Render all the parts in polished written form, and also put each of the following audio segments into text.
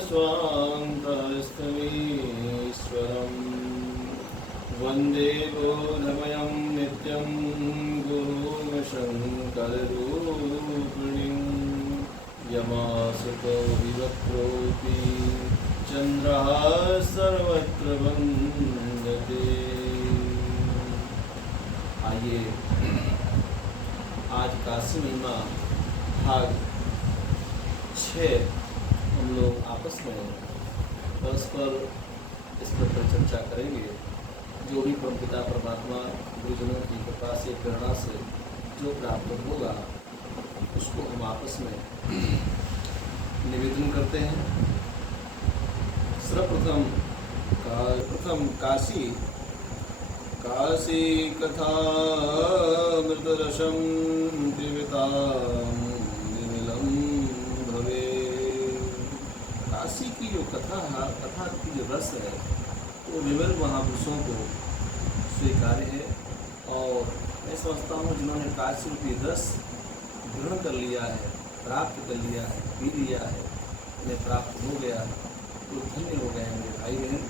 स्वान्तस्तमीश्वरम् वन्दे बोधमयं नित्यं गुरुं शङ्कररूपिणीं यमासुतो विवक्रोऽपि चन्द्रः सर्वत्र वन्दते। आइए आज काशी महिमा भाग 6 हम लोग आपस में परस्पर इस पर चर्चा करेंगे। जो भी परमपिता परमात्मा गुरुजनों की कृपा से प्रेरणा से जो प्राप्त होगा उसको हम आपस में निवेदन करते हैं। सर्वप्रथम काशी कथा मृतरसं पिबतां विमलं भवे। काशी की जो कथा की जो रस है वो विमल महापुरुषों को स्वीकार्य है। और मैं समझता हूँ जिन्होंने काशी रूपी रस ग्रहण कर लिया है, प्राप्त कर लिया है, पी लिया है, उन्हें प्राप्त हो गया है तो धन्य हो गए हैं मेरे भाई बहन।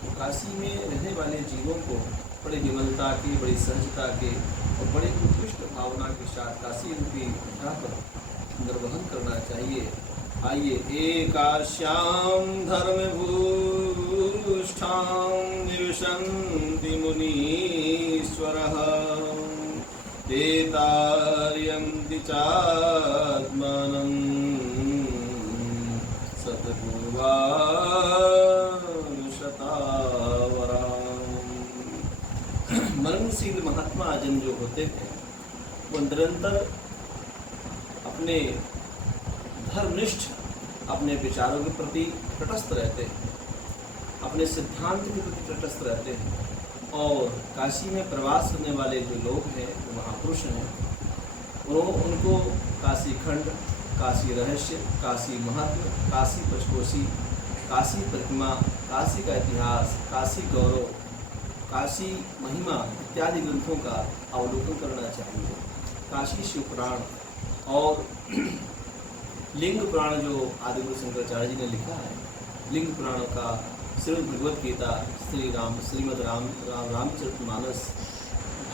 तो काशी में रहने वाले जीवों को बड़ी विमलता की, बड़ी सहजता के और बड़े उत्कृष्ट भावना के साथ काशी रूपी घटा पर निर्वहन करना चाहिए। आइए एकाश्याम धर्मभूष्ठां निवसन्ति मुनीश्वरः एतार्यन्ति चात्मानं सतगुरुवानुशतावराम्। मननशील महात्मा जन जो होते हैं वो निरंतर अपने धर्मनिष्ठ अपने विचारों के प्रति तटस्थ रहते हैं, अपने सिद्धांत के प्रति तटस्थ रहते हैं। और काशी में प्रवास करने वाले जो लोग हैं वो महापुरुष हैं, उनको काशी खंड, काशी रहस्य, काशी महत्व, काशी पंचकोशी, काशी प्रतिमा, काशी का इतिहास, काशी गौरव, काशी महिमा इत्यादि ग्रंथों का अवलोकन करना चाहिए। काशी शिव पुराण और लिंग पुराण जो आदिगुरु शंकराचार्य जी ने लिखा है, लिंग पुराण का श्रीमद् भगवद गीता, श्रीमद् रामचरितमानस,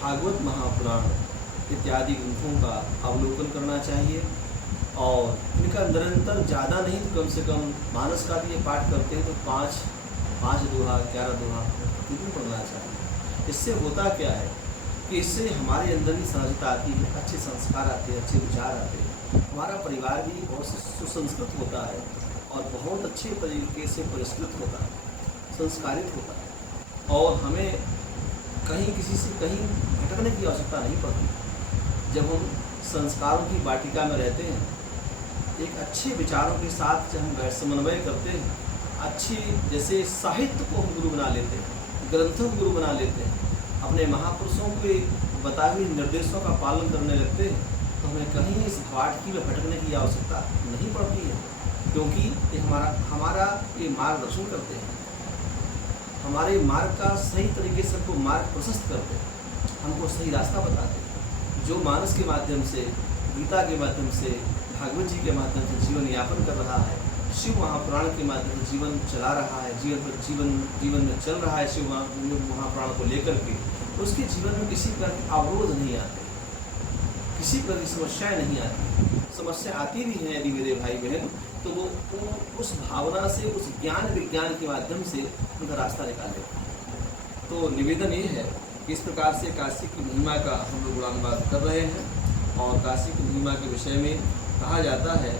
भागवत महापुराण इत्यादि ग्रंथों का अवलोकन करना चाहिए। और इनका निरंतर ज़्यादा नहीं तो कम से कम मानस का भी ये पाठ करते हैं तो 5 दोहा 11 दोहा जरूर पढ़ना चाहिए। इससे होता क्या है कि इससे हमारे अंदर भी सहजता आती है, अच्छे संस्कार आते हैं, अच्छे विचार आते हैं, हमारा परिवार भी बहुत सुसंस्कृत होता है और बहुत अच्छे तरीके से परिष्कृत होता है, संस्कारित होता है। और हमें कहीं किसी से कहीं भटकने की आवश्यकता नहीं पड़ती। जब हम संस्कारों की वाटिका में रहते हैं, एक अच्छे विचारों के साथ जब हम समन्वय करते हैं, अच्छी जैसे साहित्य को हम गुरु बना लेते हैं, ग्रंथों को गुरु बना लेते हैं, अपने महापुरुषों के बताए हुए निर्देशों का पालन करने लगते हैं, तो हमें कहीं इस वाटिकी में भटकने की आवश्यकता नहीं पड़ती है। क्योंकि ये हमारा ये मार्गदर्शन करते हैं, हमारे मार्ग का सही तरीके से हमको मार्ग प्रशस्त करते हैं, हमको सही रास्ता बताते हैं। जो मानस के माध्यम से, गीता के माध्यम से, भागवत जी के माध्यम से जीवन यापन कर रहा है, शिव महापुराण के माध्यम से जीवन चला रहा है, जीवन में चल रहा है शिव महापुराण को लेकर के, तो उसके जीवन में किसी प्रकार के अवरोध नहीं आते, किसी प्रकार की समस्याएं नहीं आती। समस्या आती भी है यदि मेरे भाई बहन तो वो उस भावना से, उस ज्ञान विज्ञान के माध्यम से उनका रास्ता निकाले। तो निवेदन ये है कि इस प्रकार से काशी की महिमा का हम लोग गुणानुवाद कर रहे हैं। और काशी की महिमा के विषय में कहा जाता है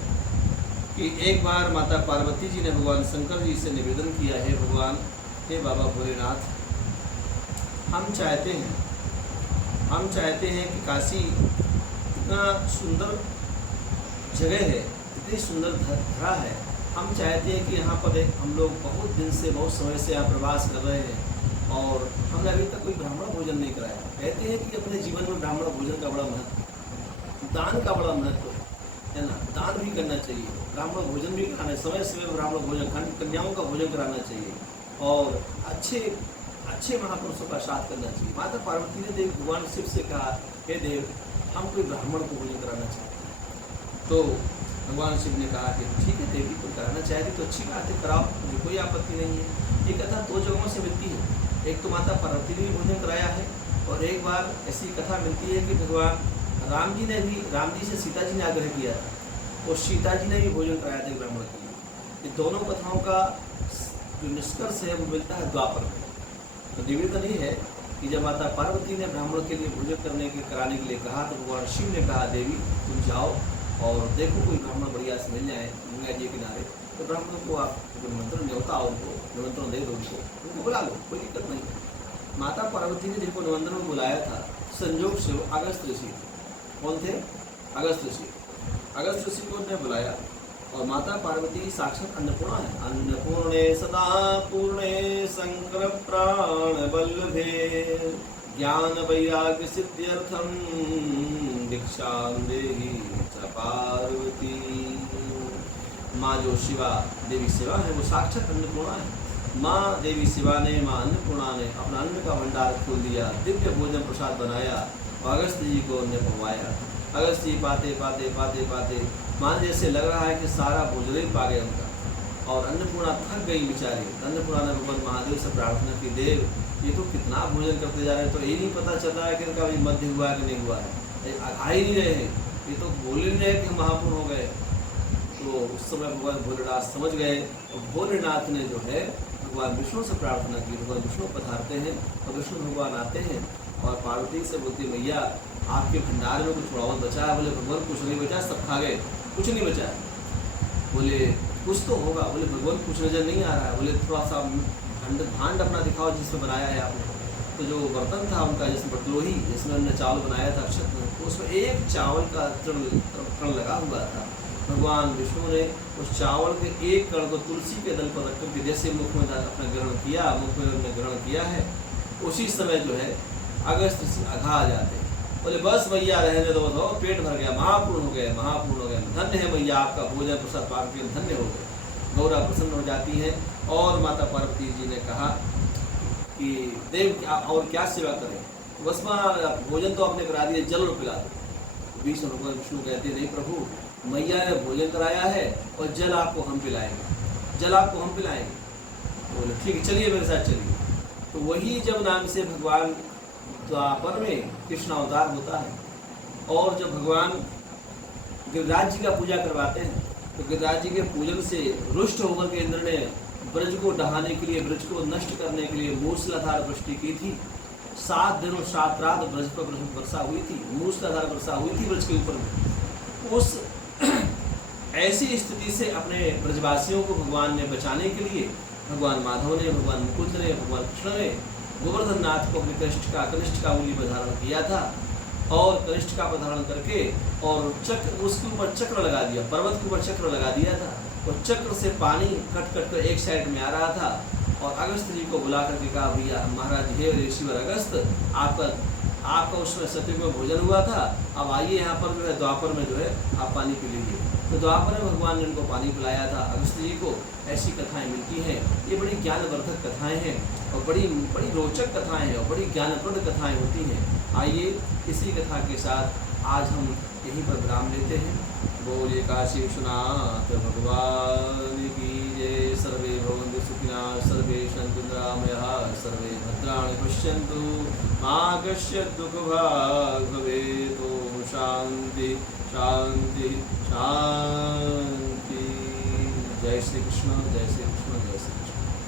कि एक बार माता पार्वती जी ने भगवान शंकर जी से निवेदन किया है, भगवान हे बाबा भोलेनाथ, हम चाहते हैं कि काशी इतना सुंदर जगह है, इतनी सुंदर धरा है, हम चाहते हैं कि यहाँ पर हम लोग बहुत दिन से, बहुत समय से यहाँ प्रवास कर रहे हैं और हमने अभी तक कोई ब्राह्मण भोजन नहीं कराया। कहते हैं कि अपने जीवन में ब्राह्मण भोजन का बड़ा महत्व, दान का बड़ा महत्व है ना, दान भी करना चाहिए, ब्राह्मण भोजन भी कराना है, समय समय ब्राह्मण भोजन, कन्याओं का भोजन कराना चाहिए और अच्छे महापुरुषों का साथ करना चाहिए। माता पार्वती ने देव भगवान शिव से कहा, हे देव, हम कोई ब्राह्मण को भोजन कराना चाहते हैं। तो भगवान शिव ने कहा कि ठीक है देवी, तुम कराना चाहती तो अच्छी बात है, कराओ, मुझे कोई आपत्ति नहीं है। ये कथा दो जगहों से मिलती है। एक तो माता पार्वती ने भी भोजन कराया है, और एक बार ऐसी कथा मिलती है कि भगवान राम जी से सीता जी ने आग्रह किया था, और सीता जी ने भी भोजन कराया था ब्राह्मण के लिए। ये दोनों कथाओं का जो निष्कर्ष है वो मिलता है द्वापर में। तो निवेदन नहीं है कि जब माता पार्वती ने ब्राह्मण के लिए भोजन कराने के लिए कहा, तो भगवान शिव ने कहा देवी तुम जाओ और देखो कोई ब्राह्मण बढ़िया से मिल जाए गंगा जी के किनारे, तो ब्राह्मणों को आप निमंत्रण न्योता, उनको निमंत्रण दे दो, उनको बुला लो, कोई दिक्कत नहीं। माता पार्वती ने जिनको निमंत्रण में बुलाया था, संजोग से अगस्त ऋषि, कौन थे? अगस्त ऋषि। अगस्त ऋषि को उन्होंने बुलाया, और माता पार्वती साक्षात अन्नपूर्णा है। अन्नपूर्णे सदा पूर्णे शंकर प्राण वल्लभे ज्ञान वैराग्य सिद्ध्यर्थम दीक्षां देहि च पार्वती। माँ जो शिवा देवी शिवा है वो साक्षात अन्नपूर्णा है। माँ देवी शिवा ने, माँ अन्नपूर्णा ने अपना अन्न का भंडार खोल दिया, दिव्य भोजन प्रसाद बनाया और अगस्त जी को उन्हें पकवाया। अगस्त जी पाते पाते पाते पाते मान जैसे लग रहा है कि सारा भोजन ही पा गए उनका, और अन्नपूर्णा थक गई बेचारी। अन्नपूर्णा ने भगवान महादेव से प्रार्थना की, देव ये तो कितना भोजन करते जा रहे हैं, तो ये नहीं पता चल रहा है कि इनका अभी मध्य हुआ है कि नहीं हुआ है, आ ही नहीं रहे हैं, ये तो बोल ही नहीं रहे कि हम महापुरुष हो गए। तो उस समय भगवान भोलेनाथ समझ गए, और भोलेनाथ ने जो है भगवान विष्णु से प्रार्थना की। भगवान विष्णु पधारते हैं, और विष्णु भगवान आते हैं और पार्वती से बोलती मैया आपके भंडार में कुछ थोड़ा बहुत बचा है? बोले भगवान कुछ नहीं बचा, सब खा गए, कुछ नहीं बचा है। बोले कुछ तो होगा। बोले भगवान कुछ नजर नहीं आ रहा है। बोले थोड़ा सा भांड अपना दिखाओ जिसमें बनाया है आपने। तो जो बर्तन था उनका, जिसमें बटलोही, जिसमें उन्होंने चावल बनाया था अक्षत, तो उसमें एक चावल का कण लगा हुआ था। भगवान विष्णु ने उस चावल के एक कण को तुलसी के दल पर रखकर के जैसे मुख में अपना ग्रहण किया, मुख में उन्होंने ग्रहण किया है, उसी समय जो है अगस्त से अघा आ जाते। बोले बस भैया रहने दो, पेट भर गया, महापूर्ण हो गए, महापूर्ण हो गए, धन्य है भैया आपका भोजन प्रसाद पाक के धन्य हो गए। गौरा प्रसन्न हो जाती है, और माता पार्वती जी ने कहा कि देव क्या और क्या सेवा करें, बस भोजन तो आपने करा दिया, जल पिला दो। बीच में भगवान विष्णु कहते नहीं प्रभु, मैया ने भोजन कराया है और जल आपको हम पिलाएंगे, जल आपको हम पिलाएंगे। बोले ठीक है चलिए मेरे साथ चलिए। तो वही जब नाम से भगवान द्वापर में कृष्ण अवतार होता है, और जब भगवान गिरिराज जी का पूजा करवाते हैं, तो गिरिराज जी के पूजन से रुष्ट होकर के इंद्र ने ब्रज को डहाने के लिए, ब्रज को नष्ट करने के लिए मूसलाधार वृष्टि की थी। 7 दिनों 7 रात ब्रज पर वर्षा हुई थी, मूसलाधार वर्षा हुई थी ब्रज के ऊपर में। उस ऐसी स्थिति से अपने ब्रजवासियों को भगवान ने बचाने के लिए भगवान माधव ने, भगवान मुकुंद ने, भगवान कृष्ण ने गोवर्धन नाथ को अपने कनिष्ठ का उंगली पर धारण किया था, और कनिष्ठ का पर धारण करके और चक्र उसके ऊपर चक्र लगा दिया, पर्वत के ऊपर चक्र लगा दिया था, और चक्र से पानी कट कट कर एक साइड में आ रहा था। और अगस्त जी को बुला करके कहा भैया महाराज हे ऋषिवर अगस्त, आपका उसमें सत्युग में भोजन हुआ था, अब आइए यहाँ पर जो है द्वापर में जो है आप पानी पी लीजिए। तो द्वापर में भगवान ने उनको पानी पिलाया था अगस्त जी को। ऐसी कथाएं मिलती हैं, ये बड़ी ज्ञानवर्धक कथाएं हैं, और बड़ी बड़ी रोचक कथाएं हैं, और बड़ी ज्ञानप्रद कथाएं होती हैं। आइए इसी कथा के साथ आज हम यहीं पर विराम लेते हैं। बोलिए काशी विश्वनाथ भगवान की जय। सर्वे भवन्तु सुखिनः, सर्वे सन्तु निरामयाः, सर्वे भद्राणि पश्यन्तु मा कश्चित् दुःखभाग् भवेत्। ओम शांति शांति शांति। जय श्री कृष्ण, जय श्री कृष्ण, जय श्री कृष्ण।